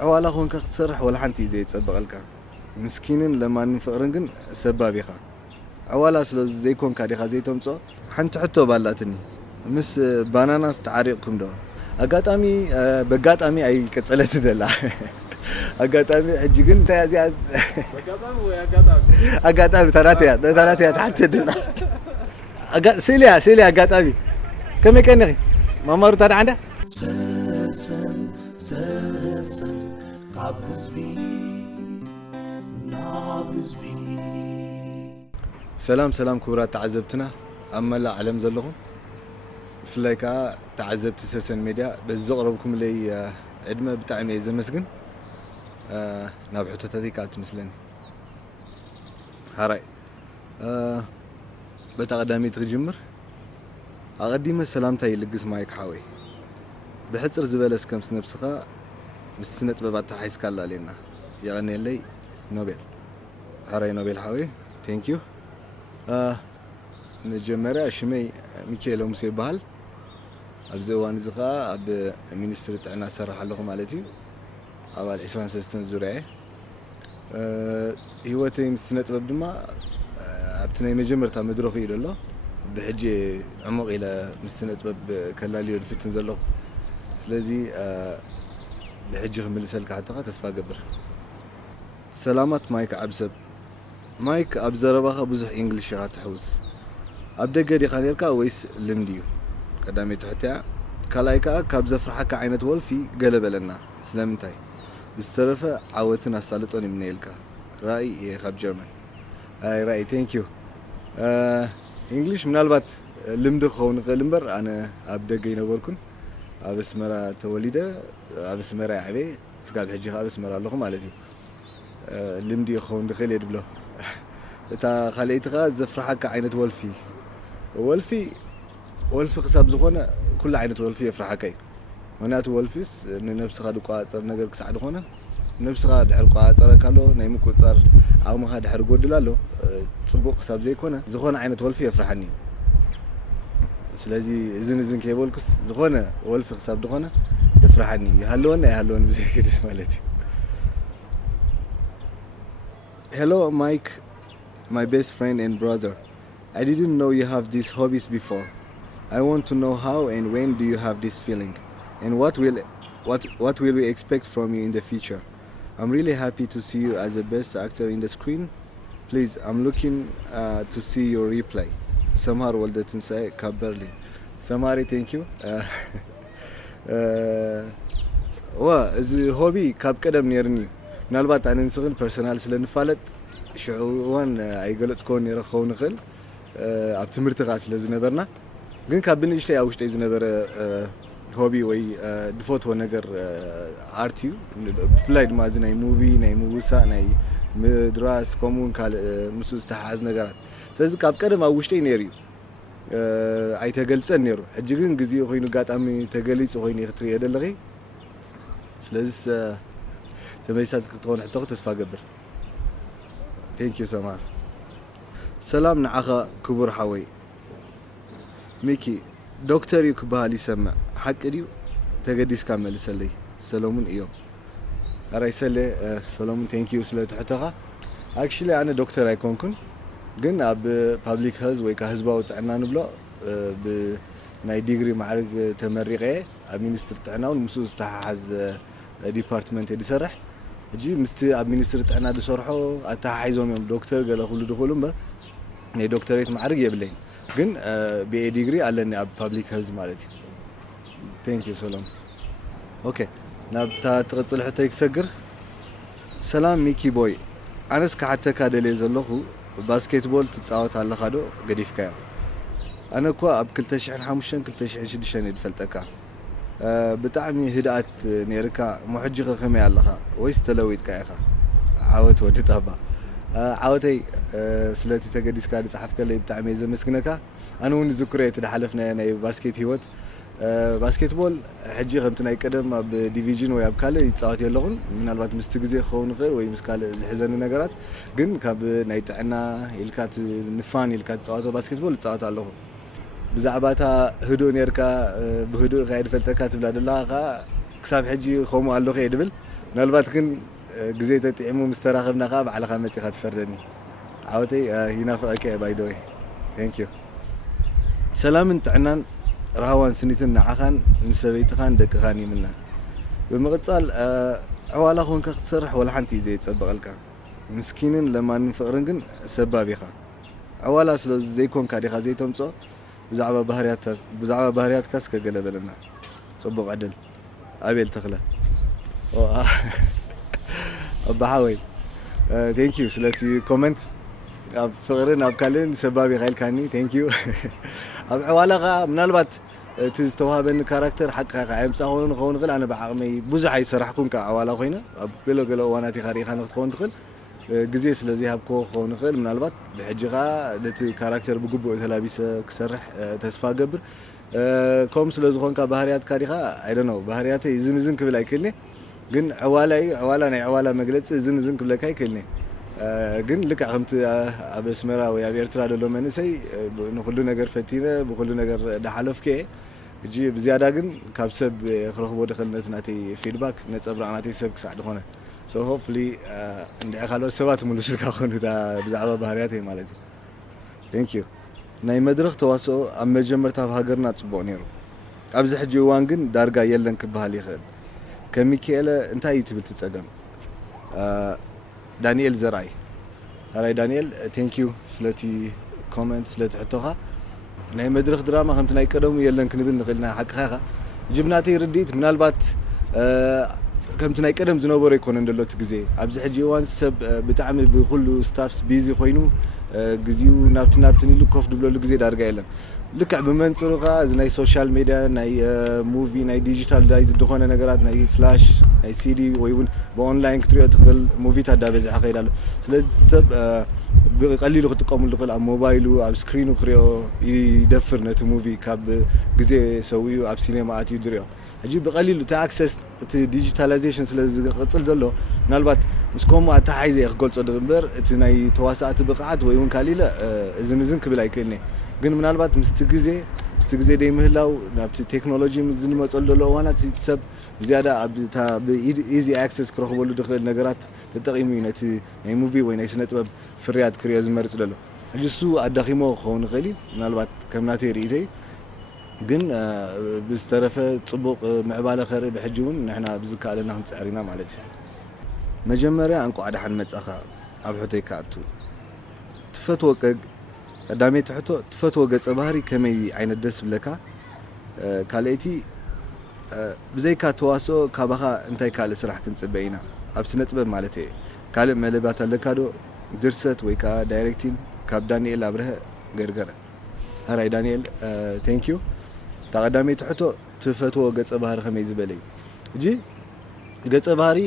عوالا خونك تسرح ولا حنتي زي تصبغلك مسكينين لما نفقرنجن سبابيخا عوالا سلو زي كون كاريخا زي تومصو حنت حتو بالاتني مس بانانا استعاريقكم دو اغاطامي بغاطامي اي قصلت دلا اغاطامي حجيغن تازيا بغاطامي ويا اغاطامي اغاطامي تراتيا تحت دلا سيليا اغاطامي كم كان مامور تاع عنده سلسل قابزبي نابزبي سلام كبرات تعذبتنا اما لا علم زلهم فلايكا تعذبت سلسل ميديا بس زقربكم لي عدمه بتاعمي زمسكن نابحته تذيك تمثلني هراي بتقدامي تجمر أقدم سلامتي يلقس مايك حاوي بحصر زبالس كم سنبسخا مسنت ببعت حيس كلا لنا يعني لي نوبل هراي نوبل حاوي ثانك يو مجمرة شمي ميكيلو مسيبال أبزوان زخا أب مينستر تاعنا سرح لكم مالتي أول إسوان سيستم زورعي هوتي مسنت ببدما أبتني مجمر تا مدروخ يدلو بحجي عمق إلى مسنة باب كلاليو الفتن زلق لذي بحجي خملسلك حتى تسفى قبر سلامات مايك عبسب مايك أبزرباخ بزح إنجليش غاتحوس أبدأ قدي خانيركا ويس لمديو قدامي تحتها كلايكا كابزفر حكا عينة والفي قلب لنا سلامتاي بالصرفة عاوتنا سالطوني من إلكا رأي خاب جرمن هاي رأي ثانك يو انجليش منالبات لمد خون قلمبر انا ابدغ ينبركن ابسمرا توليده ابسمرا عبي سقال حجي ابسمرا لكم مالتي لمدي خون دخل يدبلو تا خليتها زفرحك عينت ولفي حساب زخونه كل عينت ولفي يفرحكاي هنات ولفيس نفسها دقاصر ነገር ክሳዕድ ኾነ ነብስኻ ድሕር ቋፀረ ካሎ ናይ ምቁፃር ዓቕምኻ ድሕር ጎድላሎ ጽቡቕ ክሳብ ዘይኮነ ዝኾነ ዓይነት ወልፊ የፍርሐኒ ስለዚ እዝን ከይበልኩስ ዝኾነ ወልፊ ክሳብ ድኾነ የፍርሐኒ ይሃለወን ብዘይክድስ ማለት እዩ Hello Mike, my best friend and brother. I didn't know you have these hobbies before. I want to know how and when do you have this feeling and what will we expect from you in the future. I'm really happy to see you as the best actor in the screen. Please, I'm looking to see your replay. Samar Waldatinsa Kaberli. Samari, thank you. The hobby Kab Kadam Nirni. ምናልባት አንንስግን ፐርሰናል ስለንፋለጥ ሽዑዋን አይገለጽኮን ይረኸው ንኽል ኣብ ትምህርቲ ቃ ስለዝነበርና ግን ካብ ብንሽተ ያው ውሽጠ ዝነበረ ሆቢ ወይ ድፎት ነገር አርት እዩ ብፍላይ ድማ እዚ ናይ ሙቪ ናይ ሙውሳ ናይ ምድራስ ኮሙን ካል ምስ ዝተሓዝ ነገራት ስለዚ ካብ ቀደም ኣብ ውሽጠ ነይሩ ኣይተገልጸን ነይሩ ሕጂ ግን ግዜ ኮይኑ ጋጣሚ ተገሊጹ ኮይኑ ይኽትሪ የደለኺ ስለዚ تميسات كتكون حتى تسفى قبر ثانك يو سمار سلام نعخا كبر حوي ميكي دكتور يكبها لي سمع حق ديو تقديس كامل سلي سلامون ايو راي سلي سلامون ثانك يو سلي تحتها اكشلي انا دكتور ايكونكن ግን ኣብ ፓብሊክ ሄልዝ ወይ ከህዝባዊ ጥዕና ንብሎ ብናይ ዲግሪ ማዕረግ ተመሪቀ ኣብ ሚኒስትሪ ጥዕናውን ምስ ዝተሓሓዝ ዲፓርትመንት ይሰርሕ እጂ ምስቲ ኣብ ሚኒስትሪ ጥዕና ዝሰርሖ ኣተሓሒዞም እዮም ዶክተር ገለ ኩሉ ድኹሉ እምበር ናይ ዶክተሬት ማዕረግ የብለኝ ግን ቢኤ ዲግሪ ኣለኒ ኣብ ፓብሊክ ሄልዝ ማለት እዩ ቴንክ ዩ ሰላም ኦኬ ናብታ ትቕፅል ሕተይ ክሰግር ሰላም ሚኪ ቦይ ኣነስ ክሓተካ ደልየ ዘለኹ ባስኬትቦል ትፃወት ኣለኻ ዶ ገዲፍካዮ ኣነ እኳ ኣብ 2005 2006 ይፈልጠካ ብጣዕሚ ህድኣት ነርካ ሙሕጅኸ ከመይ ኣለኻ ወይስ ተለዊጥካ ኢኻ ዓወት ወዲ ጠባ ዓወተይ ስለቲ ተገዲስካ ዝፅሓፍከለይ ብጣዕሚ ዘመስግነካ ኣነ እውን ዝክረ የተሓለፍና ናይ ባስኬት ህይወት ባስኬትቦል ሕጂ ከምቲ ናይ ቀደም ኣብ ዲቪዥን ወይ ኣብ ካለ ይፃወት የለኹን ምናልባት ምስቲ ግዜ ክኸውን ይኽእል ወይ ምስ ካለ ዝሕዘኒ ነገራት ግን ካብ ናይ ጥዕና ኢልካት ንፋን ኢልካ ትፃወቶ ባስኬትቦል ይፃወት ኣለኹ ብዛዕባታ ህዱእ ነርካ ብህዱእ ካይድ ፈልተካ ትብላ ደላኻ ክሳብ ሕጂ ከምኡ ኣለኸ ይድብል ምናልባት ግን ግዜ ተጥዒሙ ምስ ተራኸብና ከዓ ባዕልኻ መፂኻ ትፈርደኒ ዓወተይ ይናፍቐካ ባይ ዘ ወይ ቴንክ ዩ ሰላምን ጥዕናን ረሃዋን ስኒትን ንዓኻን ንሰበይትኻን ደቅኻን ይምነ ብምቕፃል ዕዋላ ኾንካ ክትሰርሕ ወላ ሓንቲ እዩ ዘየፀበቐልካ ምስኪንን ለማንን ፍቕርን ግን ሰባብ ኢኻ ዕዋላ ስለ ዘይኮንካ ዲኻ ዘይተምፅኦ ብዛዕባ ባህርያትካስ ከገለበለና ፅቡቕ ዕድል ኣቤል ተኽለ ኣባሓወይ ቴንክ ዩ ስለቲ ኮመንት ኣብ ፍቕርን ኣብ ካልእን ሰባብ ኢኻ ኢልካኒ ቴንክ ዩ ኣብ ዕዋላ ከዓ ምናልባት እቲ ዝተዋሃበኒ ካራክተር ሓቅኻ ከዓ የምፃእ ክኸውን ይኽእል ኣነ ብዓቕመይ ብዙሕ ኣይሰራሕኩን ካብ ዕዋላ ኮይነ ኣብ ገለ እዋናት ኢኻ ሪኢኻ ንክትኸውን ትኽእል ግዜ ስለዘይሃብኮ ክኸውን ይኽእል ምናልባት ብሕጂ ከዓ ነቲ ካራክተር ብግቡእ ተላቢሰ ክሰርሕ ተስፋ ገብር ከምኡ ስለ ዝኾንካ ባህርያትካ ዲኻ ኣይደኖ ባህርያተይ ዝንዝን ክብል ኣይክእልኒ ግን ዕዋላ ናይ ዕዋላ መግለፂ ዝንዝን ክብለካ ኣይክእልኒ ግን ልክዕ ከምቲ ኣብ ኣስመራ ወይ ኣብ ኤርትራ ዘሎ መንእሰይ ንኩሉ ነገር ፈቲነ ብኩሉ ነገር ዳሓለፍከ እጂ ብዝያዳ ግን ካብ ሰብ ክረኽቦ ድኽእል ነቲ ናተይ ፊድባክ ነፀብራቕ ናተይ ሰብ ክሳዕ ድኾነ ሶ ሆፕፉሊ እንድዒ ካልኦት ሰባት ምሉስልካ ክኾኑ ብዛዕባ ባህርያተይ ማለት እዩ ቴንክ ዩ ናይ መድረኽ ተዋስኦ ኣብ መጀመርታ ኣብ ሃገርና ፅቡቕ ነይሩ ኣብዚ ሕጂ እዋን ግን ዳርጋ የለን ክበሃል ይኽእል ከም ሚካኤለ እንታይ እዩ ትብል ትፀገም ዳንኤል ዘርኣይ ሃራይ ዳንኤል ቴንክ ዩ ስለቲ ኮመንት ስለቲ ሕቶኻ ናይ መድረኽ ድራማ ከምቲ ናይ ቀደሙ የለን ክንብል ንኽእልና ሓቅኻ ኢኻ ጅብናተይ ርዲኢት ምናልባት ከምቲ ናይ ቀደም ዝነበሮ ይኮነን ዘሎ እቲ ግዜ ኣብዚ ሕጂ እዋን ሰብ ብጣዕሚ ብኩሉ ስታፍስ ቢዚ ኮይኑ ግዜኡ ናብትን ኢሉ ኮፍ ድብለሉ ግዜ ዳርጋ የለን ልክዕ ብመንፅሩ ከዓ እዚ ናይ ሶሻል ሚድያ ናይ ሙቪ ናይ ዲጂታል ዳይ ዝድኾነ ነገራት ናይ ፍላሽ ናይ ሲዲ ወይ እውን ብኦንላይን ክትሪኦ ትኽእል ሙቪታት ዳበዚሓ ከይድ ኣሎ ስለዚ ሰብ ብቐሊሉ ክጥቀመሉ ይኽእል ኣብ ሞባይሉ ኣብ ስክሪኑ ክሪኦ ይደፍር ነቲ ሙቪ ካብ ግዜ ሰውኡ ኣብ ሲኔማ ኣትዩ ድሪኦ ሕጂ ብቐሊሉ እቲ ኣክሰስ እቲ ዲጂታላይዜሽን ስለ ዝቕፅል ዘሎ ምናልባት ምስ ከምኡ ኣተሓሒዘ ክገልፆ ድእምበር እቲ ናይ ተዋሳእቲ ብቕዓት ወይ እውን ካሊእ እዝን ክብል ኣይክእልኒ ግን ምናልባት ምስቲ ግዜ ደይምህላው ናብቲ ቴክኖሎጂ ዝንመፀሉ ዘሎ እዋናት ሰብ ብዝያዳ ብኢዚ ኣክሰስ ክረኽበሉ ድኽእል ነገራት ተጠቒሙ እዩ ነቲ ናይ ሙቪ ወይ ናይ ስነ ጥበብ ፍርያት ክሪኦ ዝመርፅ ዘሎ ሕጂ እሱ ኣዳኺሞ ክኸውን ይኽእል እዩ ምናልባት ከም ናተይ ርኢተይ ግን ብዝተረፈ ፅቡቕ ምዕባለ ኸርኢ ብሕጂ እውን ንሕና ብዝከኣለና ክንፅዕር ኢና ማለት እዩ መጀመርያ እንቋዕ ደሓን መጻኻ ኣብ ሕቶይ ከኣቱ ትፈትዎ ቀዳመይቲ ሕቶ ትፈትዎ ገፀ ባህሪ ከመይ ዓይነት ደስ ብለካ ካልአይቲ ብዘይካ ተዋስኦ ካባኻ እንታይ ካልእ ስራሕ ክንፅበ ኢና ኣብ ስነ ጥበብ ማለት እየ ካልእ መለባት ኣለካ ዶ ድርሰት ወይ ከዓ ዳይሬክቲንግ ካብ ዳንኤል ኣብርሀ ገርገረ ሃራይ ዳንኤል ቴንክ ዩ ተቐዳመይቲ ሕቶ ትፈትዎ ገፀ ባህሪ ከመይ ዝበለ እዩ እጂ ገፀ ባህሪ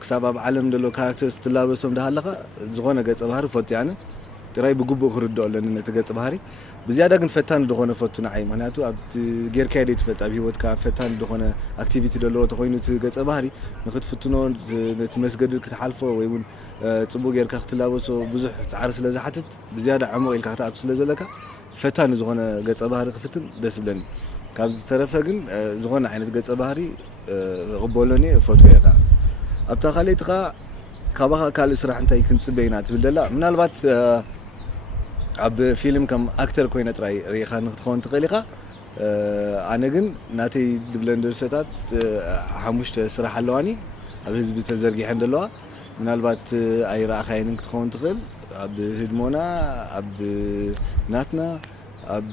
ክሳብ ኣብ ዓለም ዘሎ ካራክተር ስትላበሶም ዳሃለኻ ዝኾነ ገፀ ባህሪ ፈቱ ኣነ ጥራይ ብግቡእ ክርድኦ ኣለኒ ነቲ ገፀ ባህሪ ብዝያዳ ግን ፈታኒ ዝኾነ ፈቱ ንዓይ ምክንያቱ ኣብቲ ጌርካ ደ ትፈልጥ ኣብ ሂወትካ ፈታኒ ዝኾነ ኣክቲቪቲ ዘለዎ ተኮይኑ እቲ ገፀ ባህሪ ንክትፍትኖ ነቲ መስገዲ ክትሓልፎ ወይ እውን ፅቡቅ ጌርካ ክትላበሶ ብዙሕ ፃዕሪ ስለ ዝሓትት ብዝያዳ ዕሙቕ ኢልካ ክትኣቱ ስለ ዘለካ ፈታኒ ዝኾነ ገፀ ባህሪ ክፍትን ደስ ብለኒ ካብ ዝተረፈ ግን ዝኾነ ዓይነት ገፀ ባህሪ ቅበሎኒ ፈትዎ እየ ከዓ ኣብታ ካልአይቲ ከዓ ካባኻ ካልእ ስራሕ እንታይ ክንፅበ ኢና ትብል ዘላ ምናልባት ኣብ ፊልም ከም ኣክተር ኮይነ ጥራይ ሪኢኻ ንክትኸውን ትኽእል ኢኻ ኣነ ግን ናተይ ድብለን ድርሰታት 5 ስራሕ ኣለዋኒ ኣብ ህዝቢ ተዘርጊሐን ዘለዋ ምናልባት ኣይረኣኻየንን ክትኸውን ትኽእል ኣብ ህድሞና ኣብ ናትና ኣብ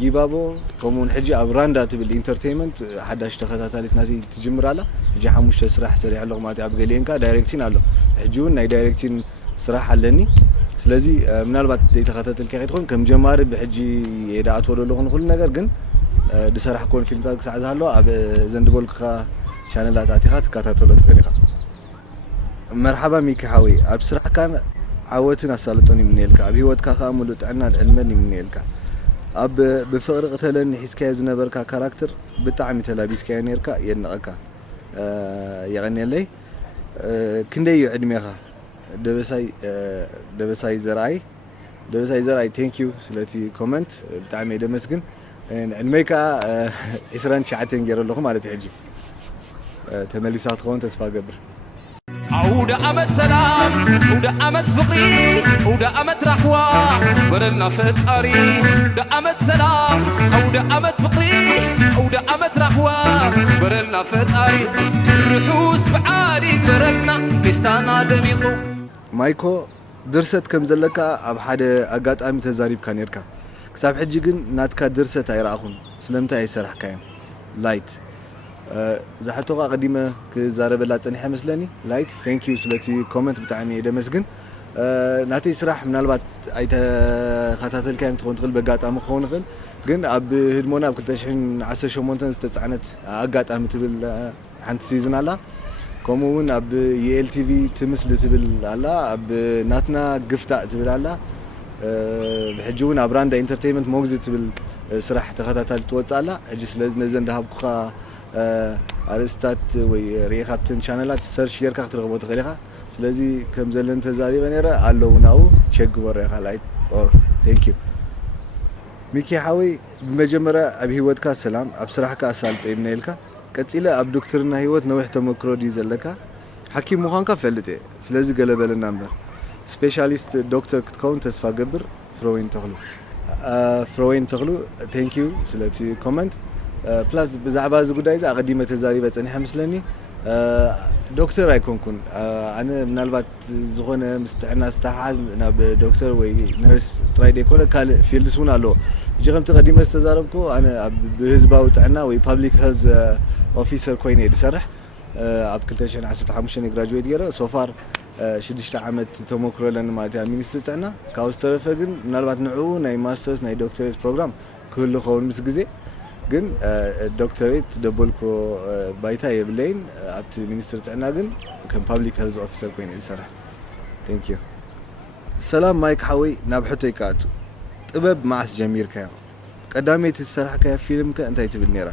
ጊባቦ ከምኡውን ሕጂ ኣብ ራንዳ ትብል ኢንተርቴይንመንት ሓዳሽ ተኸታታሊት ናተይ ትጅምር ኣላ ሕጂ 5 ስራሕ ሰሪሕ ኣለኹ ማለት ኣብ ገሊአንካ ዳይሬክቲን ኣሎ ሕጂ እውን ናይ ዳይሬክቲን ስራሕ ኣለኒ ስለዚ ምናልባት ዘይተኸታተልካ ከይትኾን ከም ጀማሪ ብሕጂ የዳኣትዎ ዘለኹ ንኩሉ ነገር ግን ድሰራሕ ኮን ፊልምታት ክሳዕ ዝሃለዋ ኣብ ዘንድበልኩኻ ቻነላት ኣቲኻ ትከታተሎ ትኽእል ኢኻ መርሓባ ሚኪሓዊ ኣብ ስራሕካ ዓወትን ኣሳልጦን ይምንየልካ ኣብ ሂወትካ ከዓ ሙሉእ ጥዕናን ዕልመን ይምንየልካ ኣብ ብፍቕሪ ቅተለኒ ሒዝካዮ ዝነበርካ ካራክተር ብጣዕሚ ተላቢስካዮ ነርካ የድንቐካ የቐኒየለይ ክንደይ እዩ ዕድሜኻ ደበሳይ ዘርኣይ ቴንክ ዩ ስለቲ ኮመንት ብጣዕሚ ደመስግን ዕድመይ ከዓ 29 ገይረ ኣለኹ ማለት ሕጂ ተመሊሳ ክትኸውን ተስፋ ገብር عودة أمد سلام عودة أمد فقري عودة أمد رحوة برلنا فتقري عودة أمد سلام عودة أمد فقري عودة أمد رحوة برلنا فتقري الرحوس بعالي برلنا فستانا دميقو مايكو درست كم زلكا أب حدا أقات أمي تزاريب كان يركا كساب حجي جن ناتكا درست هيراخون سلمتا يسرح كاين لايت زحلتوغا قديمة كزارب لا تصنيحة مثلني لايت ثانك يو سلتي كومنت بتاعمي دمسجن ناتي سراح من البات ايت خاتاتل كان تكون تغل بقاطعم خون خل جن اب هدمونا بكل تشحن 10 شمونتن استتصعنت اقاطعم تبل حنت سيزن على كومون اب يل تي في تمثل تبل على اب ناتنا قفتا تبل على بحجون ابراند انترتينمنت موجز تبل سراح تخاتاتل توصع على اجي سلاز نزن دهبكخا ارستات وي ريخابتن شانلات سيرش يركا ترغبو تخليخا سلازي كم زلن تزاريبا نيرا الو ناو تشيك وريخا لايت اور ثانك يو ميكي حاوي بمجمرة ابي هيوتكا سلام اب صراحكا اسالط ابنيلكا قصيله اب دكتورنا هيوت نوح تمكرو دي زلكا حكيم مخانكا فلتي سلازي غلبلنا نمبر سبيشاليست دكتور كتكون تسفا قبر فروين تغلو ثانك يو سلاتي كومنت بلاس بزعبا زغداي ز اقديمه تزاريبا صنيحه مسلني دكتور ايكونكن انا منالبات زغونه مستعنا استحاز ناب دكتور وي نيرس ترايد يكون قال فيلسون الو جيغم تقديمه استزاربكو انا بهزباو تعنا وي بابليك هاز اوفيسر كوين يدسرح اب 2015 جراجويت غيره سوفار 6 عامات تمكرو لنا مالتها مينستر تعنا كاوسترفه كن منالبات نعو ناي ماسترز ناي دكتوريت بروجرام كله خون مس غزي جن دكتوريت دبلكو بايتا يبلين ابت مينستر تعنا جن كان بابليك هيلث اوفيسر كوين يسرح ثانك يو سلام مايك حوي نابحتو يكاتو طبب معس جميل كايو قدامي تسرح كاي فيلم كانتي تبل نيرا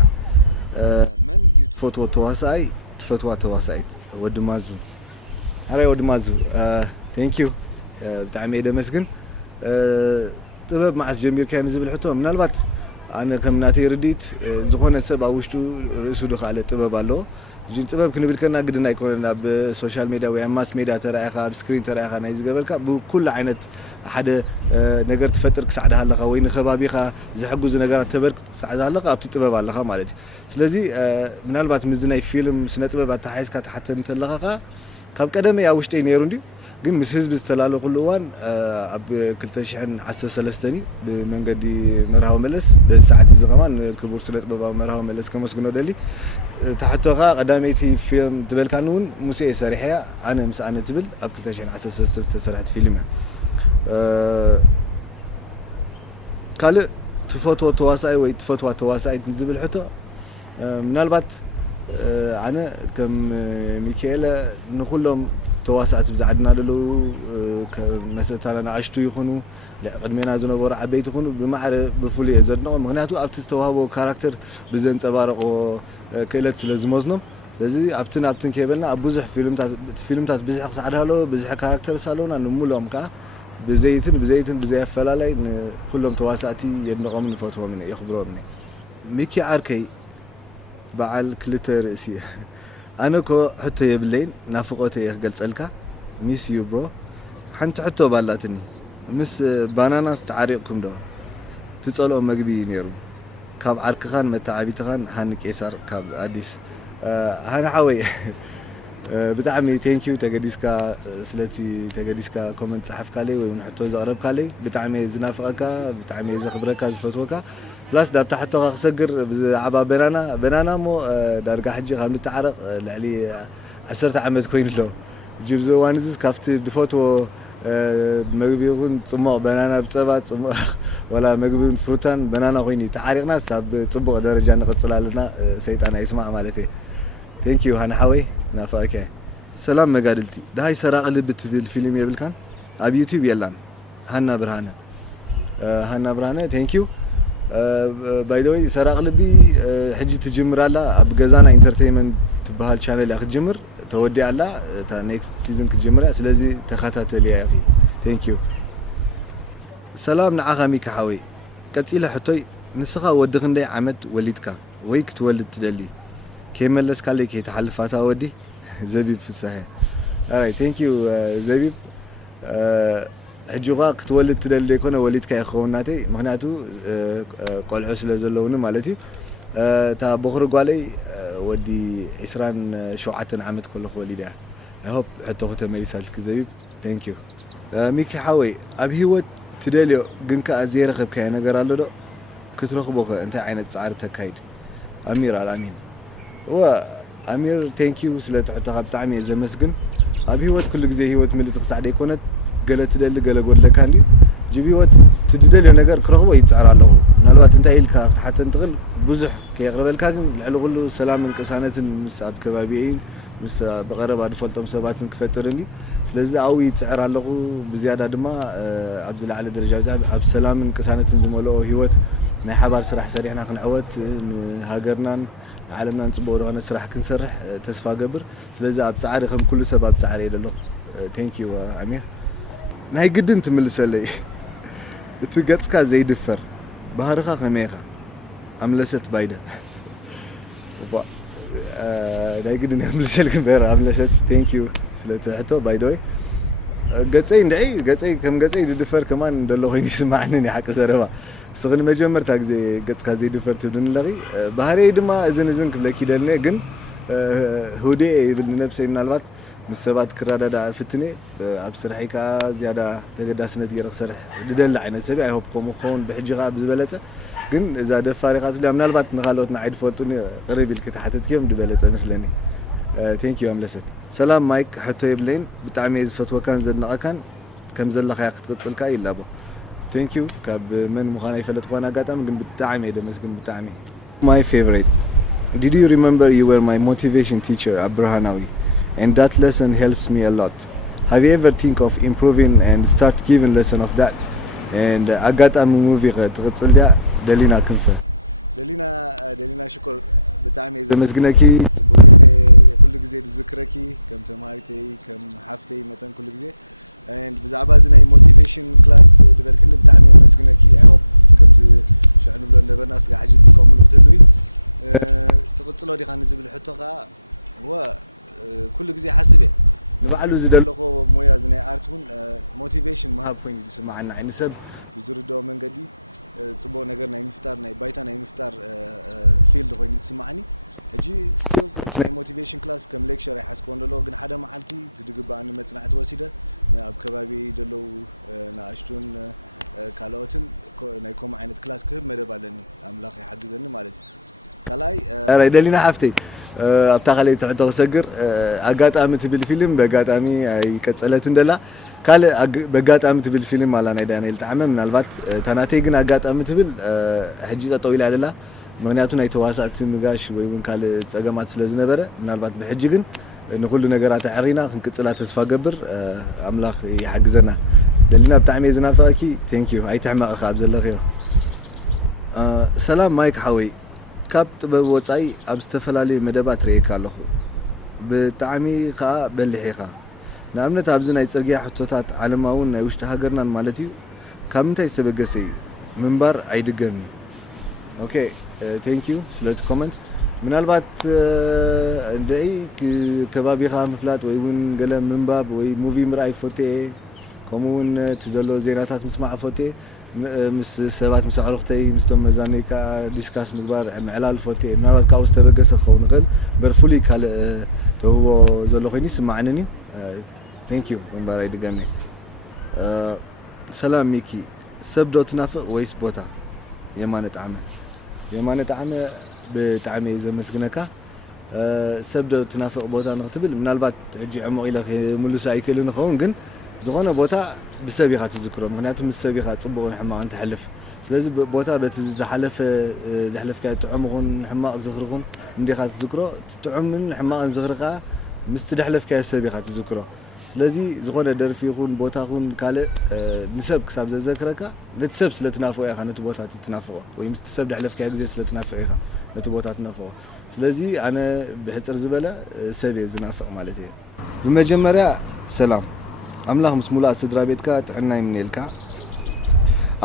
من يتفوتو تواساي تفتوا تواسايت ودمازو هراي ودمازو ثانك يو بتاعمي دمسكن طبب معس جميل كاين زبل حتو منالبات أنا كم ناتي رديت زخون السبب عوشتو رئيسو دخالة طبب الله جين طبب كنبيل كنا قدنا يكوننا بسوشيال ميديا ويماس ميديا ترايخا بسكرين ترايخا نايز قبلك بكل عينت حدا نقر تفتر كسعدها لغا وين خبابيخا زحقوز نقرات تبرك سعدها لغا ابتي طبب لغا مالتي سلازي من البات مزناي فيلم سنة طبب تحيز كات حتى نتلغا كاب قدمي عوشتي نيروندي ግን ምስ ህዝብ ዝተላለኹሉ እዋን ኣብ 2013 ብመንገዲ መርሃዊ መለስ በሰዓት እዚ ከማን ክቡር ስለ ጥበባዊ መርሃዊ መለስ ከመስግኖ ደሊ ታሕቶኻ ቀዳመይቲ ፊልም ትበልካን እውን ሙሴ ሰሪሕያ ኣነ ምስ ኣነ ትብል ኣብ 2013 ዝተሰርሐት ፊልም ካልእ ትፈትዎ ተዋሳኢ ወይ ትፈትዋ ተዋሳኢት ዝብል ሕቶ ምናልባት ኣነ ከም ሚካኤል ንኹሎም تواسات بزعدنا له كمسألة عشتو يخونو قدمنا زنبور عبيت يخونو بمعرف بفولي زدنا مغنياتو أبتستوهابو كاركتر بزن تبارق كيلت لازمزنم لذي أبتن كيبلنا أبوزح فيلم تات بزح صعدها له بزح كاركتر سالونا نمولهم كا بزيتن بزي فلالي كلهم تواساتي يدنقوا من فوتوا مني يخبروا مني ميكي عاركي بعل كلتر سي أنا كو حتى يبلين نافقوتي يخجل سألكا ميس يو برو حنت حتى بالاتني مس بانانا استعاريكم دو تسألوا مجبي نيرو كاب عركخان متعبي تخان هانك إسر كاب أديس هانا حوي بتعمي ثانك يو تجديسكا سلتي تجديسكا كومنت صحف كالي ونحطو زغرب كالي بتعمي زنافقكا بتعمي زخبركا زفتوكا بلاس داب تحتو خسجر عبا بنانا مو درجة حجي خامل تعرق لعلي 10 عامات كوين له جيب زوانزز كافت دفوتو مجبيون صماء بنانا بصبات صماء ولا مجبيون فروتان بنانا كويني تعرقنا سب صبغ درجة نقصلا لنا سيد أنا اسمع مالتي ثانك يو هنا حوي نافاك سلام مقادلتي ده هاي سراق اللي بالفيلم يبل كان على يوتيوب يلان هنا برهانة ثانك يو باي ذا واي سراق لبي حجي تجمر على بغزانا انترتينمنت تبهال شانل اخ جمر تودي على تا نيكست سيزون كجمر سلازي تخاتاتل يا اخي ثانك يو سلام نعاغامي كحوي قصيله حتوي نسخه ودخندي عمد وليدكا ويك تولد تدلي كيملس كالي كي تحلفاتا ودي زبيب في الساحه alright thank you ዘቢብ ሕጂኻ ክትወልድ ትደሊ ዘይኮነ ወሊድካ ይኸውናተይ ምክንያቱ ቆልዑ ስለ ዘለውኒ ማለት እዩ እታ በኹሪ ጓለይ ወዲ 27 ዓመት ከለኹ ወሊድያ I hope ሕቶኹ ተመሊሳልክ ዘቢብ thank you ሚኪ ሓወይ ኣብ ህይወት ትደልዮ ግን ከኣ ዘይረኸብካዮ ነገር ኣሎ ዶ ክትረኽቦ ኸ እንታይ ዓይነት ፃዕሪ ተካይድ ኣሚር ኣልኣሚን ኣሚር thank you ስለ ትሕቶኻ ብጣዕሚ እየ ዘመስግን ኣብ ህይወት ኩሉ ግዜ ህይወት ምልእቲ ክሳዕ ደይኮነት ገለ ትደሊ ገለ ጎድለካ እንድዩ ጅብ ህይወት ትደልዮ ነገር ክረኽቦ ይፅዕር ኣለኹ ምናልባት እንታይ ኢልካ ክትሓተን ትኽእል ብዙሕ ከየቕርበልካ ግን ልዕሊ ኩሉ ሰላምን ቅሳነትን ምስ ኣብ ከባቢየይን ምስ ብቐረባ ዝፈልጦም ሰባትን ክፈጥር እንድዩ ስለዚ ኣብኡ ይፅዕር ኣለኹ ብዝያዳ ድማ ኣብ ዝለዓለ ደረጃ ኣብ ሰላምን ቅሳነትን ዝመልኦ ህይወት ናይ ሓባር ስራሕ ሰሪሕና ክንዕወት ንሃገርናን ዓለምናን ፅቡቅ ዝኾነ ስራሕ ክንሰርሕ ተስፋ ገብር ስለዚ ኣብ ፃዕሪ ከም ኩሉ ሰብ ኣብ ፃዕሪ እየ ዘለኹ thank you ኣሚር ናይ ግድን ትምልሰለይ እቲ ገጽካ ዘይድፈር ባህርኻ ከመይ ኢኻ ኣምለሰት ባይደ ናይ ግድን የምልሰልክ እምበር ኣምለሰት thank you ስለትሕቶ by the way ገጸይ እንድዒ ገጸይ ከም ገጸይ ዝድፈር ከማን ደሎ ኮይኑ ይስማዕኒ ሓቂ ዘረባ ስኽን መጀመርታ ግዜ ገጽካ ዘይድፈር ትብልኒ ለኺ ባህርይ ድማ እዝን ክብለኪ ደልኒ ግን ሁዴ ይብል ንነብሰይ ምናልባት ምስ ሰባት ክረዳዳ ፍትኔ ኣብ ስርሒካ ዝያዳ ተገዳስነት ገይረ ክሰርሕ ዝደሊ ዓይነት ሰብ ኣይ ሆፕ ከምኡ ክኸውን ብሕጂኻ ብዝበለፀ ግን እዛ ደፋሪኻ ትብልያ ምናልባት ንኻልኦት ንዓይ ድፈልጡኒ ቅርብ ኢልክ ተሓተት እዮም ዝበለፀ መስለኒ thank you ኣምለሰት ሰላም ማይክ ሕቶ የብለይን ብጣዕሚ እየ ዝፈትወካን ዘድንቐካን ከም ዘለኻያ ክትቅፅልካ ኢላቦ thank you ካብ መን ምዃና ይፈለጥኳን ኣጋጣሚ ግን ብጣዕሚ እየ ደመስግን ብጣዕሚ my favorite did you remember you were my motivation teacher at Burhanawi and that lesson helps me a lot have you ever think of improving and start giving lesson of that and ኣጋጣሚ movie ክትቅፅልያ ደሊና ክንፈ ደሊና ሽኮር ብጣዕሚ እየ ዘመስግነኪ ፅቡቅ ኩሉ ግዜ ዝዝክረኪ ከም ተማሃሪተይ ከም ሓፍተይ መጠን ኩሉ ግዜ and ብዛዕባ እዚ ናይ ሞቲቬሽን ክላስ ድበልክኒ ብጣዕሚ እየ መስግነኪ I hope ከምቲ ሽዕኑ ብሎ ነበርና ስጋ ሕጂ ትጥቀምሉ ክትህልው ትቕፅሎ ዲኻ ንዝብል ሕቶ ከዓ ኩሉ ግዜ ሓስብ እየ ንባዕሉ ዝደለኾ ሞያ እዚ ናይ ኣርት እውን ሞቲቬሽን መሃብ ኮይኑ ዝስማዓና ዓይኒ ሰብ ብዝርድኦ መንገዲ ፅቡቅ ነገር ናይ ምፍጣር ናይ ባይታ ናይ ምፍጣር ፊልድ ኮይኑ ዝስማዓኒ ሕጂ ስቲል እቲ ናይ ሞቲቬሽን ክላስ ከም ሌክቸር ኣይሓስብዎን ደሎ ግን ሓደ መዓልቲ ትድግባኣኒ መፅናዕቲ ወሲደ ኣብ ከባቢ ደለው ንኣሽቱን ካልኦትን ናይ ከምኡ ዓይነት ክላስ ክህብ መደብ ኣለኒ ኣምላኽ ይሓግዘኒ ማለት እዩ ካልኣይ ደሊና ሓፍተይ ኣብታ ካልአይ ትሕቶ ክሰግር ኣጋጣሚ ትብል ፊልም በኣጋጣሚ ኣይቀፀለትን ደላ ካልእ በኣጋጣሚ ትብል ፊልም ኣላ ናይ ዳንኤል ጣዕመ ምናልባት ታናተይ ግን ኣጋጣሚ ትብል ሕጂ ጠጠው ኢላ ደላ ምክንያቱ ናይ ተዋሳእቲ ምጋሽ ወይ እውን ካልእ ፀገማት ስለ ዝነበረ ምናልባት ብሕጂ ግን ንኩሉ ነገራት ኣዕሪና ክንቅፅላ ተስፋ ገብር ኣምላኽ ይሓግዘና ደሊና ብጣዕሚ እየ ዝናፈቐኪ ቴንክ ዩ ኣይትሕመቕኻ ኣብ ዘለኺዮ ሰላም ማይክ ሓወይ ካብ ጥበብ ወፃኢ ኣብ ዝተፈላለዩ መደባት ርኤካ ኣለኹ ብጣዕሚ ከዓ በሊሕ ኢኻ ንኣብነት ኣብዚ ናይ ፅርግያ ሕቶታት ዓለማውን ናይ ውሽጢ ሃገርናን ማለት እዩ ካብ ምንታይ ዝተበገሰ እዩ ምንባር ኣይድገምኒ ኦኬ ቴንክ ዩ ስለቲ ኮመንት ምናልባት እንደይ ከባቢኻ ምፍላጥ ወይ እውን ገለ ምንባብ ወይ ሙቪ ምርኣይ ፎቴ ከምኡውን ትዘሎ ዜናታት ምስማዕ ፎቴ ምስ ሰባት ምስ ኣዕሩኽተይ ምስቶም መዛነይካ ዲስካስ ምግባር ምዕላል ፎቴ ምናልባት ካብኡ ዝተበገሰ ክኸውን ይኽእል በር ፍሉይ ካልእ ተውህቦ ዘሎ ኮይኑ ይስማዕንን እዩ ቴንክ ዩ ምንባር ኣይድገምኒ ሰላም ሚኪ ሰብ ዶ ትናፍቕ ወይስ ቦታ የማነ ጣዕመ ብጣዕሚ ዘመስግነካ ሰብ ዶ ትናፍቕ ቦታ ንኽትብል ምናልባት ሕጂ ዕሙቕ ኢለ ምሉስ ኣይክእልን ይኸውን ግን ዝኾነ ቦታ ብሰብ ኢኻ ትዝክሮ ምክንያቱ ምስ ሰብ ኢኻ ፅቡቕን ሕማቕን ትሕልፍ ስለዚ ቦታ በቲ ዝሓለፈ ዘሕለፍካዮ ጥዑም ይኹን ሕማቕ ዝኽሪ ይኹን እንዲኻ ትዝክሮ ጥዑምን ሕማቕን ዝኽሪኻ ምስቲ ደሕለፍካዮ ሰብ ኢኻ ትዝክሮ ስለዚ ዝኾነ ደርፊ ይኹን ቦታ ይኹን ካልእ ንሰብ ክሳብ ዘዘክረካ ነቲ ሰብ ስለትናፍቆ ኢኻ ነቲ ቦታ ትናፍቆ ወይ ምስቲ ሰብ ደሕለፍካዮ ግዜ ስለትናፍቆ ኢኻ ነቲ ቦታ ትናፍቆ ስለዚ ኣነ ብሕፅር ዝበለ ሰብ እየ ዝናፍቕ ማለት እየ ብመጀመርያ ሰላም ኣምላኽ ምስ ሙላእ ስድራ ቤትካ ጥዕና ይምንየልካ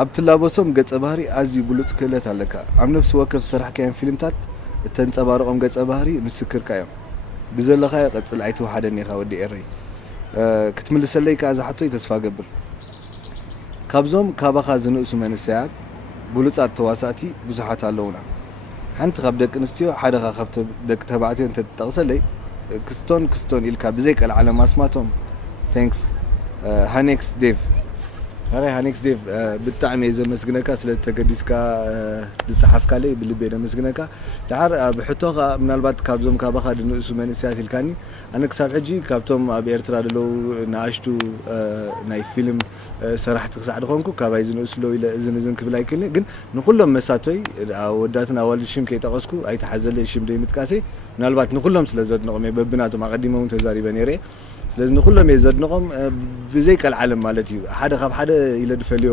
ኣብ ትላበሶም ገፀ ባህሪ ኣዝዩ ብሉፅ ክእለት ኣለካ ኣብ ነፍሲ ወከፍ ዝሰርሕካዮም ፊልምታት እተንፀባርቖም ገፀ ባህሪ ምስክርካ እዮም ብዘለኻዮ ቀፅል ኣይተዋሓደኒ ኢኻ ወዲ ኤረይ ክትምልሰለይ ከ ዝሓቶይ ተስፋ ገብር ካብዞም ካባኻ ዝንእሱ መንስያት ብሉጻት ተዋሳእቲ ብዙሓት ኣለውና ሓንቲ ካብ ደቂ ኣንስትዮ ሓደኻ ካብ ደቂ ተባዕትዮ እንተትጠቕሰለይ ክስቶን ኢልካ ብዘይቀል ዓለም ኣስማቶም ታንክስ ሃኔክስ ዴቭ هراي هانيكس ديف بالطعم زمسجنكا سلتجديسكا دصحفكالي باللي زمسجنكا دحر بحطوها من البعض كابزوم كابخا دنسو منسيات الكاني انا كساب حجي كابتوم ابي ارترا دلو ناشتو ناي فيلم صراحه تخسعد خونكو كاباي زنسلو الى اذن كبلاي كني ግን ንኩሎም መሳቶይ ወዳትን አዋልሽም ከይጠቀስኩ አይተሐዘለ ሽም ደይ ምትቃሴ ምናልባት ንኩሎም ስለዘድንቆም በብናቶም አቀዲሞም ተዛሪበ ነይረ ስለዚህ ንኩሎም የዘድንቆም ብዘይ ቀል ዓለም ማለት እዩ ሓደ ካብ ሓደ ይለድፈልዮ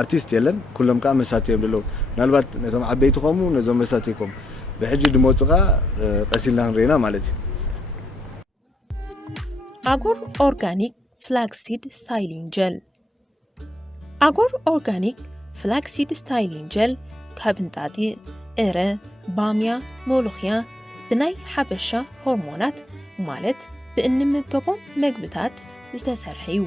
አርቲስት የለን ኩሎም ካ መሳቶይ ብለው ምናልባት ነቶም ዓበይቲ ቆሙ ነዞም መሳቶይኮም በሕጂ ድሞጽቃ ቀሲልና ንሬና ማለት እዩ አጎር ኦርጋኒክ ፍላክሲድ ስታይሊንግ ጀል አጎር ኦርጋኒክ ፍላክሲድ ስታይሊንግ ጀል ካብንጣጢ እረ ባሚያ ሞሎኽያ ብናይ ሓበሻ ሆርሞናት ማለት ብእንምገቦም መግብታት ዝተሰርሐዩ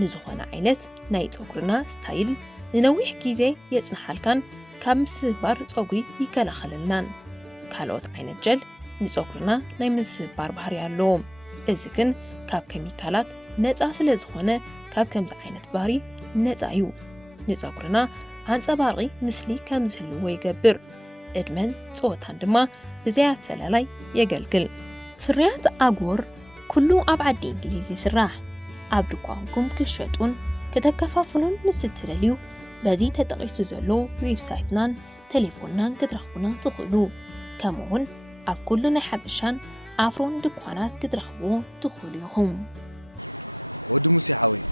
ንዝኾነ ዓይነት ናይ ፀጉርና ስታይል ንነዊሕ ግዜ የጽንሓልካን ካብ ምስባር ፀጉሪ ይከላኸለልናን ካልኦት ዓይነት ጀል ንፀጉርና ናይ ምስባር ባህሪ ኣለዎ እዚ ግን ካብ ኬሚካላት ነፃ ስለ ዝኾነ ካብ ከምዚ ዓይነት ባህሪ ነፃ እዩ ንፀጉርና አንጸባሪ ምስሊ ከም ዝህልዎ ይገብር ዕድመን ጾታን ድማ ብዘይ አፈላላይ የገልግል ፍርያት አጎር ኩሉ ኣብ ዓዲ እንግሊዝ ይስራሕ ኣብ ድኳንኩም ክሸጡን ከተከፋፍሉን ምስትደልዩ በዚ ተጠቂሱ ዘሎ ዌብሳይትናን ቴሌፎንናን ክትረኽቡና ትኽእሉ ከምኡውን ኣብ ኩሉ ናይ ሓበሻን ኣፍሮን ድኳናት ክትረኽቡ ትኽእሉ ኢኹም ወዲ ሙሴ ሓወይ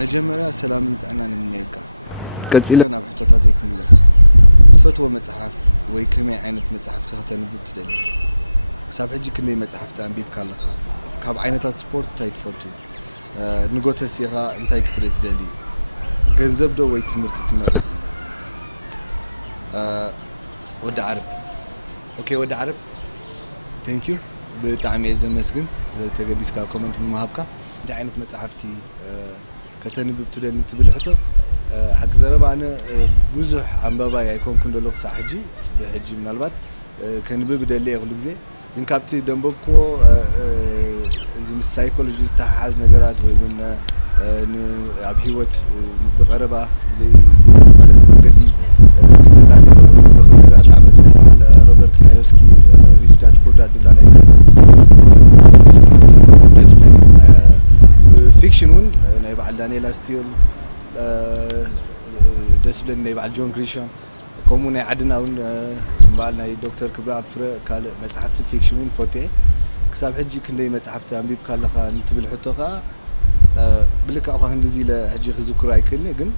መጀመሪያ ሰላምን ጥዕናን እንይልካ ቀፂለና ብሕቶታት ይክምለስ ትፈትዎ መጽሐፍ ወይ ከመይ ዓይነት መጽሐፍ ተኸተንብብ ትደሊ ክሳብ ሕጂ ክንደይ መጽሐፍቲ አንቢብካ ኣለኻ ካብ ዓይነታት ስፖርት እንታይ ትፈቱ ንጎተ ሲኻ እንታይ ክትርኢ ትደሊ ገንዘብ ዶ ወይ ትምህርቲ ትመርጽ ወዲ ዓረብ ኦኬ ወዲ ዓረብ ቴንክ ዩ ብጣዕሚ ዘመስግን ተገዲስካ ኮመንት ብምሃብካ እንታይ ዓይነት መጽሐፍቲ ከተንብብ ትደሊ ትብል ሕቶ حق زربا أنا بزح عم بابا يكون كن دلوق صاحجي بحجي من البات كان ببدأ يقول لك زي إن كابتي دمبكو زي السايكولوجيست تحاز نجارات ويقولن أبيوت بقربة زي قدي كنت لعبت مع روبرت كايوسكي ريجدات بوردات دبلان فيكشن ون نايبع دانيلا ستيل دسبلن نايبع جون جريشام كومون عدناون بالنا دكتور كبرى فرق قال مصحفت فيكشن فوتي كساب حجي كندي مصحفت انبيب كالخا نتبل حطوخا بلك اخو هندزي لحجي خذكر ايكلني ግን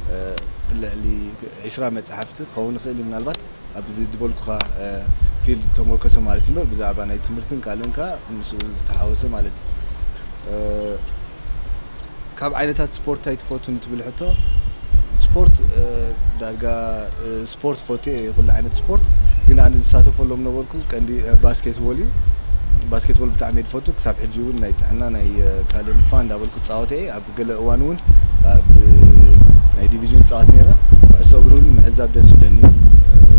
اللي 20 مصحفت خون خيل من البات ابزي دبلكخا فيلد تمركز مالتي بر بزعبا ناي تمرتن كالنكا مسو استحاوسه مالتي ካብ ዓይነታት ስፖርት አይትፎቱ ንትብል ሕቶ ስፖርት ዳርጋ ስፖርት ፎቶ ይኹል ዓይነት ስፖርት ግን ኣነ ዝሳተፈሎም ነበርኩ ቀንዲ ባስኬትቦል እዩ ባስኬትቦል ብጣዕሚ ድፈቱ ክሳብ ሕጂ እውን ናይ ጥዕና ናይ ካልእ ፋን እንዳበልኩ ፃወተ ኣብ ገለ እዋን እውን ኣብ ናይ ዲቪዥን ፃወት ነይረ ኩዕሶ እግሪ እውን ምዕዛብ ደስ ይብለኒ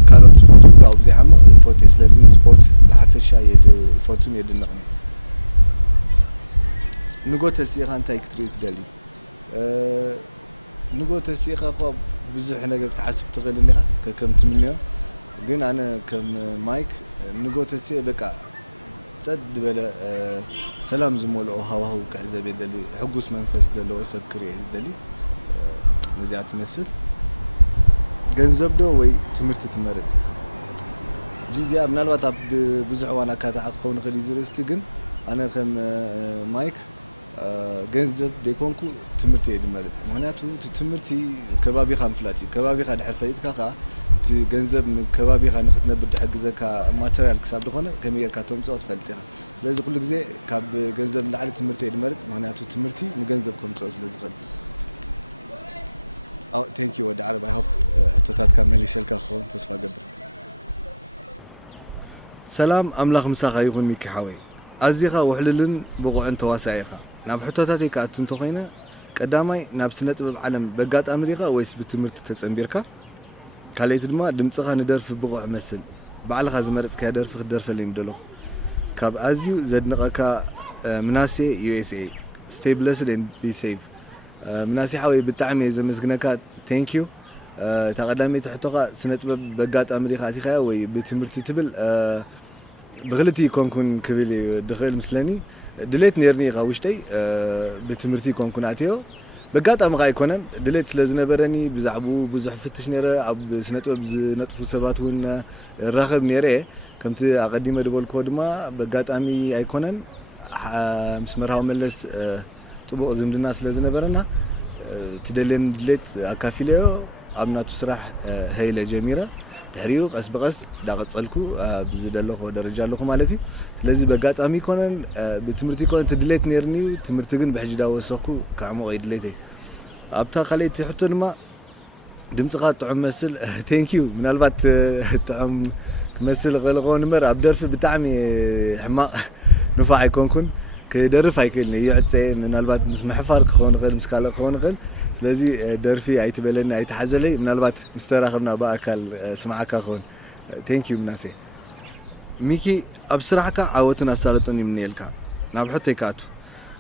ካልኦት ስፖርት ጋው ብዘይሓመቕ ይፎቱ ስለዚ ስፖርት ብሓፈሻ ይፎቱን የድንቕኒ ንጎተ ሲኻ እንታይ ክትርኢ ትደሊ ንጎተ ሲኻ ኸ ብዙሕ ነገር ክትሓስብ ትኽእል ኢኻ ከም ትምንዮ ግን ኣነ ከም ማይክ ንጎተ ሲ በቃ ፀድ በለ ሰላም ዝመልኦ ሃዋህው ክዕዘብ የደሊ ሕጉስ መንፈስ ዘለዎ ሰብ ክርኢ ዝደሊ ነዚኣ ትመስል ገንዘብ ዶ ወይ ትምህርቲ ትመርጽ ጂዚያ ምናልባት ኣብ ብዙሕ እዋን ኣካታሓ ክኸውን ይኽእል ዝርእስቲ ግን ኣነ ከም ማይክ ገንዘብ ደይኮንኩ ትምህርቲ የድመርጽ ምክንያቱ ትምህርቲ ከባቢኻ ምፍላጥ እዩ ከባቢኻ ድሕር ፈሊጥካ ኸ እቲ ገንዘብ ከባቢኻ ንኽትነብር ድሕግዘካ ማተርያል ክሳብ ድኾነ ከመይ ጌርካ ተምፅኦ ትፈልጥ ኢኻ ስለዚ ኩሉ ግዜ ካብ ገንዘብ ንላዕሊ ትምህርቲ የድመርጽ ምክንያቱ ትምህርቲ ንገንዘብ ከምፅኦ ስለ ዝኽእል ቴንክ ዩ ወዲ ዓረብ ኣይ ሆፕ ሕቶታትካ መሊሰልካ ክኸውን ተስፋ ገብር ሰላም ኣምላኽ ምሳኻ ይኹን ሚኪ ሓወይ ኣዝኻ ውሕልልን ብቑዕን ተዋሳኢ ኢኻ ናብ ሕቶታተይ ከኣቱ እንተኾይነ ቀዳማይ ናብ ስነ ጥበብ ዓለም በጋጣሚ ዲኻ ወይስ ብትምህርቲ ተጸንቢርካ ካልኣይቲ ድማ ድምጽኻ ንደርፊ ብቑዕ መስል ባዕልኻ ዝመረጽካዮ ደርፊ ክትደርፈለይ ምደለኹ ካብ ኣዝዩ ዘድንቐካ ምናሴ USA stay blessed and be safe ምናሴ ሓወይ ብጣዕሚ ዘመስግነካ thank you ተቐዳሚት ሕቶኻ ስነ ጥበብ በጋጣሚ ዲኻ ኣቲኻዮ ወይ ብትምህርቲ ትብል ብኽልቲ ኮንኩን ክብል ድኽእል ምስለኒ ድሌት ነርኒ ኢኻ ውሽጠይ ብትምህርቲ ኮንኩን ኣትዮ በጋጣሚ ኻ ኣይኮነን ድሌት ስለ ዝነበረኒ ብዛዕቡ ብዙሕ ፍትሽ ነይረ ኣብ ስነ ጥበብ ዝነጥፉ ሰባት እውን ራኸብ ነይረ ከምቲ ኣቐዲመ ድበልኮ ድማ በጋጣሚ ኣይኮነን ምስ መርሃዊ መለስ ጥቡቕ ዝምድና ስለ ዝነበረና ትደልየኒ ድሌት ኣካፊለዮ ኣብ ናቱ ስራሕ ሀይለ ጀሚረ ድሕሪኡ ቀስ ብቐስ ዳቐጸልኩ ብዝደለኹ ደረጃ ኣለኹ ማለት እዩ ስለዚ በጋጣሚ ይኮነን ብትምህርቲ ይኮነን ትድሌት ነርኒ ትምህርቲ ግን ብሕጂ ዳወሰኽኩ ከዕሙቕ እዩ ድሌተይ ኣብታ ካልኣይቲ ሕቶ ድማ ድምፅኻ ጥዑም መስል ቴንክ ዩ ምናልባት ጥዑም ክመስል ክእል ክኸውን እምበር ኣብ ደርፊ ብጣዕሚ ሕማቕ ንፋዕ ኣይኮንኩን ክደርፍ ኣይክእልኒ ይዕፀ ምናልባት ምስ ምሕፋር ክኸውን ይኽእል ምስ ካልእ ክኸውን ይኽእል ስለዚ ደርፊ ኣይትበለኒ ኣይተሓዘለይ ምናልባት ምስ ተራኸብና ብኣካል ስምዓካ ክኸውን ቴንክ ዩ ምናሴ ሚኪ ኣብ ስራሕካ ዓወትን ኣሳልጦን ይምንየልካ ናብ ሕቶይ ከኣቱ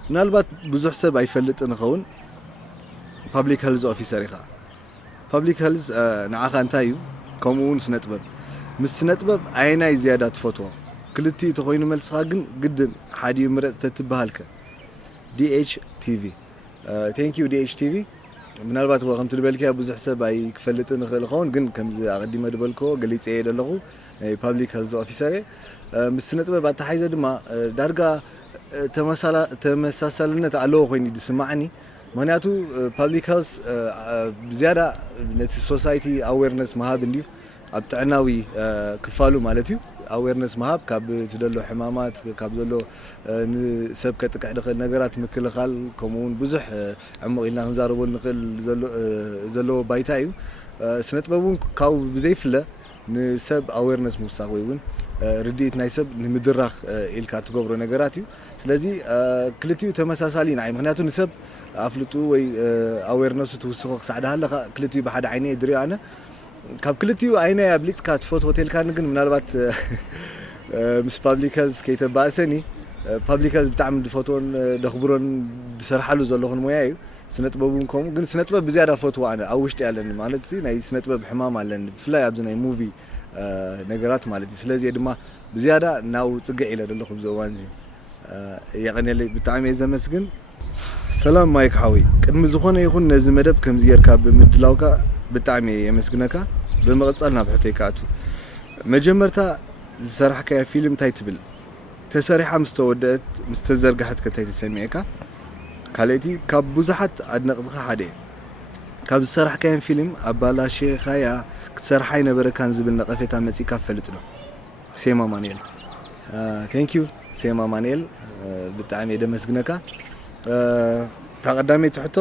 ምናልባት ብዙሕ ሰብ ኣይፈልጥን ይኸውን ፐብሊክ ሄልዝ ኦፊሰር ኢኻ ፐብሊክ ሄልዝ ንዓኻ እንታይ እዩ ከምኡ እውን ስነ ጥበብ ምስ ስነ ጥበብ ኣየናይ ዝያዳ ትፈትዎ ክልቲኡ ተኾይኑ መልስኻ ግን ግድን ሓዲኡ ምረፅ ተትበሃልከ DHTV ቴንክ ዩ DHTV ምናልባት ከምቲ ድበልክያ ብዙሕ ሰብ ኣይክፈልጥን ይኽእል ይኸውን ግን ከምዚ ኣቐዲመ ድበልኮ ገሊፀ እየ ዘለኹ ናይ ፐብሊክ ሄልዝ ኦፊሰር እየ ምስ ስነ ጥበብ ኣተሓይዘ ድማ ዳርጋ ተመሳሳልነት ኣለዎ ኮይኑ ድስማዕኒ ምክንያቱ ፐብሊክ ሄልዝ ብዝያዳ ነቲ ሶሳይቲ ኣዌርነስ ምሃብ እንድዩ ኣብ ጥዕናዊ ክፋሉ ማለት እዩ ኣዌርነስ ምሃብ ካብ ትደሎ ሕማማት ካብ ዘሎ ንሰብ ከጥቅዕ ድኽእል ነገራት ምክልኻል ከምኡውን ብዙሕ ዕሙቕ ኢልና ክንዛረቦ ንኽእል ዘለዎ ባይታ እዩ ስነ ጥበብ እውን ካብኡ ብዘይፍለ ንሰብ ኣዌርነስ ምውሳኽ ወይ እውን ርድኢት ናይ ሰብ ንምድራኽ ኢልካ ትገብሮ ነገራት እዩ ስለዚ ክልቲኡ ተመሳሳሊ ንዓይ ምክንያቱ ንሰብ ኣፍልጡ ወይ ኣዌርነሱ ትውስኾ ክሳዕ ዳሃለኻ ክልቲኡ ብሓደ ዓይነ ድሪኦ ኣነ ካብ ክልቲኡ ዓይነ ኣብሊፅካ ትፈትዎ ቴልካኒ ግን ምናልባት ምስ ፐብሊክ ሄልዝ ከይተባእሰኒ ፐብሊክ ሄልዝ ብጣዕሚ ድፈትዎን ደኽብሮን ዝሰርሓሉ ዘለኹን ሞያ እዩ ስነ ጥበብ እውን ከምኡ ግን ስነ ጥበብ ብዝያዳ ፈትዎ ኣነ ኣብ ውሽጢ ኣለኒ ማለት እዚ ናይ ስነ ጥበብ ሕማም ኣለኒ ብፍላይ ኣብዚ ናይ ሙቪ ነገራት ማለት እዩ ስለዚ ድማ ብዝያዳ ናው ፅግዕ ኢለ ዘለኹ ብዚ እዋን እዚ የቐኒለይ ብጣዕሚ እየ ዘመስግን ሰላም ማይክ ሓዊ ቅድሚ ዝኾነ ይኹን ነዚ መደብ ከምዚ ጌርካ ብምድላውካ ብጣዕሚ የመስግነካ ብምቕፃል ናብ ሕቶይ ከኣቱ መጀመርታ ዝሰራሕካያ ፊልም እንታይ ትብል ተሰሪሓ ምስ ተወድአት ምስ ተዘርግሐት ከታይ ተሰሚዐካ ካልኣይቲ ካብ ብዙሓት ኣድነቕትካ ሓደ እየ ካብ ዝሰራሕካያን ፊልም ኣባላሽኻያ ክትሰርሓ ይነበረካን ዝብል ነቐፌታ መፂካ ትፈልጥ ዶ ሴማ ማንኤል ቴንክ ዩ ሴማ ማንኤል ብጣዕሚ እየ ደመስግነካ ተቐዳመይቲ ሕቶ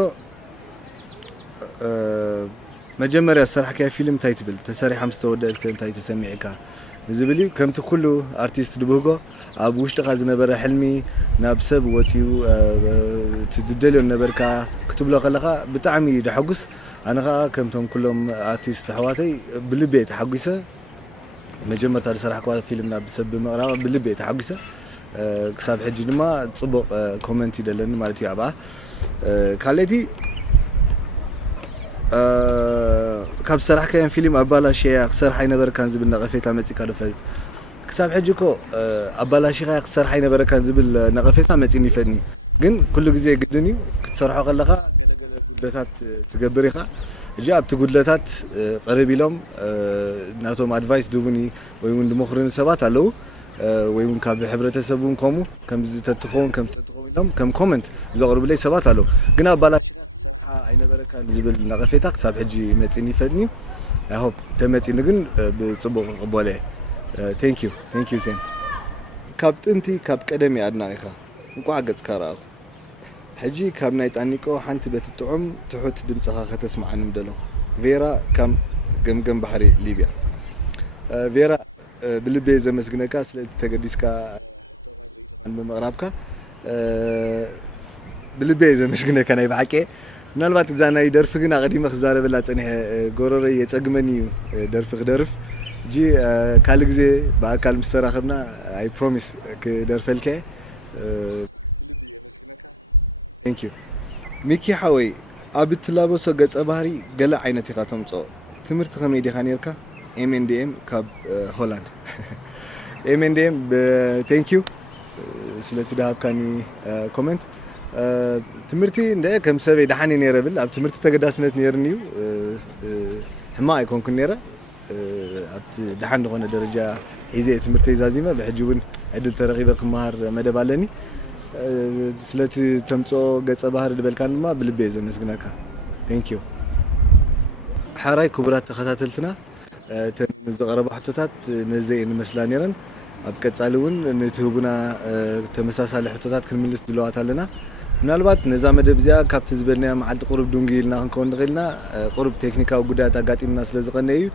መጀመርያ ዝሰራሕካያ ፊልም እንታይ ትብል ተሰሪሓ ምስ ተወድአት እንታይ ተሰሚዕካ ንዝብል እዩ ከምቲ ኩሉ ኣርቲስት ድብህጎ ኣብ ውሽጥኻ ዝነበረ ሕልሚ ናብ ሰብ ወፂኡ ትድልዮ ነበርካ ክትብሎ ከለኻ ብጣዕሚ ደሐጉስ ኣነ ከዓ ከምቶም ኩሎም ኣርቲስት ኣሕዋተይ ብልቤ ተሓጒሰ መጀመርታ ዝሰራሕካ ፊልም ናብ ሰብ ብምቕራብ ብልቤ ተሓጒሰ ክሳብ ሕጂ ድማ ፅቡቕ ኮመንት ይደለኒ ማለት እዩ ኣብኣ ካልኣይቲ ካብ ዝሰራሕካያን ፊልም ኣባላሽያ ክሰርሓ ይነበረካን ዝብል ነቐፌታ መፂካ ዶ ፈልጥ ክሳብ ሕጂ እኮ ኣባላሽኻ ክሰርሓ ይነበረካን ዝብል ነቐፌታ መፂኒ ይፈጥኒ ግን ኩሉ ግዜ ግድን እዩ ክትሰርሖ ከለኻ ገለገለ ጉድለታት ትገብር ኢኻ እጂ ኣብቲ ጉድለታት ቅርብ ኢሎም ናቶም ኣድቫይስ ድቡኒ ወይ እውን ድመኽሩኒ ሰባት ኣለዉ ወይ እውን ካብ ሕብረተሰብ እውን ከምኡ ከምዚ ተትኸውን ከም ተትኸውን ኢሎም ከም ኮመንት ዘቕርቡለይ ሰባት ኣለዉ ግን ኣባላሽኻ ክሰርሓ ኣይነበረካን ዝብል ነቐፌታ ክሳብ ሕጂ መፂኒ ይፈጥኒ ኣይ ሆፕ ተመፂኒ ግን ብፅቡቕ ክቕበሎ እየ ቴንክ ዩ ሴም ካብ ጥንቲ ካብ ቀደም እየ ኣድናቂኻ እንኳዕ ገፅካ ረኣኹ ሕጂ ካብ ናይ ጣኒቆ ሓንቲ በቲ ጥዑም ትሑት ድምፅኻ ከተስማዓኒ ምደለኹ ቬራ ካብ ገምገም ባሕሪ ሊብያ ቬራ ብልቤ ዘመስግነካ ስለዚ ተገዲስካ ሕቶኻን ርእቶኻን ብምቕራብካ بلبي زمسكنا كان يبحكي ምናልባት እዛ ናይ ደርፊ ግን ኣቀዲመ ክዛረበላ ፀኒሐ ጎረረይ የፀግመኒ ደርፍ እጂ ካል ግዜ በአካል ምስተራኸብና አይ ፕሮሚስ ክደርፈልከ ልብ የመስግነካ ቴንክ ዩ ሚኪ ሓወይ ኣብ ትላበሶ ገጸ ባህሪ ገለ ዓይነት ኢኻ ተምጾ ትምህርቲ ከመይ ዲኻ ነርካ ኤምኤንዲኤም ካብ ሆላንድ ኤምኤንዲኤም ቴንክ ዩ ስለትዳሃብካኒ ኮሜንት ትምህርቲ እንደ ከም ሰበይ ደሓኒ ነይረ ብል ኣብ ትምህርቲ ተገዳስነት ነይርኒ እዩ ሕማ ኣይኮንኩን ነይረ ኣብ ደሓን ዝኾነ ደረጃ ሒዘ ትምህርቲ ዛዚመ ብሕጂ እውን ዕድል ተረኺበ ክመሃር መደብ ኣለኒ ስለቲ ተምጾ ገጸ ባህሪ ድበልካን ድማ ብልቤ ዘመስግነካ ቴንክ ዩ ሓራይ ክቡራት ተኸታተልትና ተን ዝቐረባ ሕቶታት ነዘይ እንመስላ ነይረን ኣብ ቀጻሊ እውን ንትህቡና ተመሳሳሊ ሕቶታት ክንምልስ ድለዋት ኣለና ምናልባት ነዛ መደብ እዚኣ ካብቲ ዝበልናዮ መዓልቲ ቁሩብ ዱንጊ ኢልና ክንከውን ንኽእልና ቁሩብ ቴክኒካዊ ጉዳያት ኣጋጢምና ስለ ዝቐነ እዩ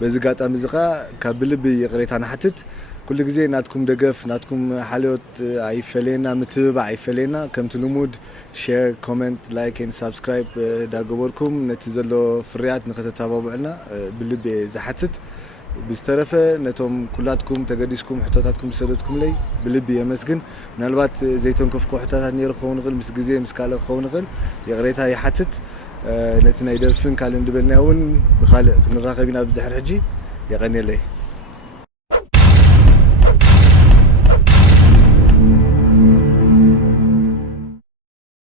በዚ ጋጣሚ እዚ ኸ ካብ ብልቢ የቕሬታ ንሓትት ኩሉ ግዜ ናትኩም ደገፍ ናትኩም ሓልዮት ኣይፈለየና ምትብባዕ ኣይፈለየና ከምቲ ልሙድ ሼር ኮሜንት ላይክ ኤንድ ሳብስክራይብ ዳገበርኩም ነቲ ዘሎ ፍርያት ንኸተተባብዑና ብልቢ ዝሓትት ብዝተረፈ ነቶም ኩላትኩም ተገዲስኩም ሕቶታትኩም ሰደትኩም ለይ ብልቢ የመስግን ምናልባት ዘይተንከፍኩ ሕቶታት ነይሩ ክኸውን ይኽእል ምስ ግዜ ምስ ካልእ ክኸውን ይኽእል የቕሬታ ይሓትት ነቲ ናይ ደርፍን ካልእ እንድበልና እውን ብኻልእ ክንራኸብ ኢና ብድሕሪ ሕጂ የቐኒየለይ